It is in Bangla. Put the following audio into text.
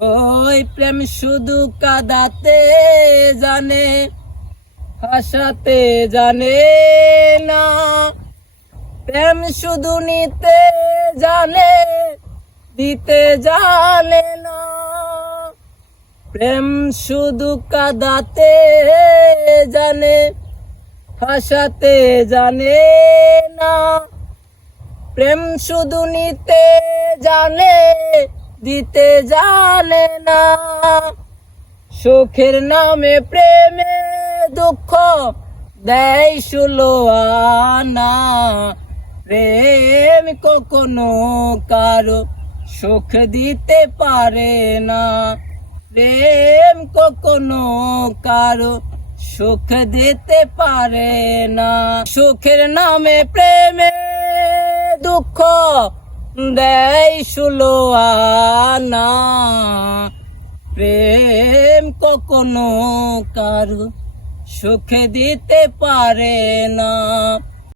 ওই প্রেম শুধু কাঁদাতে জানে, হাসাতে জানে না। প্রেম শুধু নিতে জানে, দিতে জানে না। প্রেম শুধু কাঁদাতে জানে, হাসাতে জানে না। প্রেম শুধু নিতে জানে, দিতে জানে না। সুখের নামে প্রেমে দুঃখ দেয় ষোলো আনা। প্রেম কখনো কারো সুখ দিতে পারে না। প্রেম কখনো কারো সুখ দিতে পারে না। সুখের নামে প্রেমে দুঃখ দেয় ষোলো আনা। প্রেম কখনো কারো সুখ দিতে পারে না।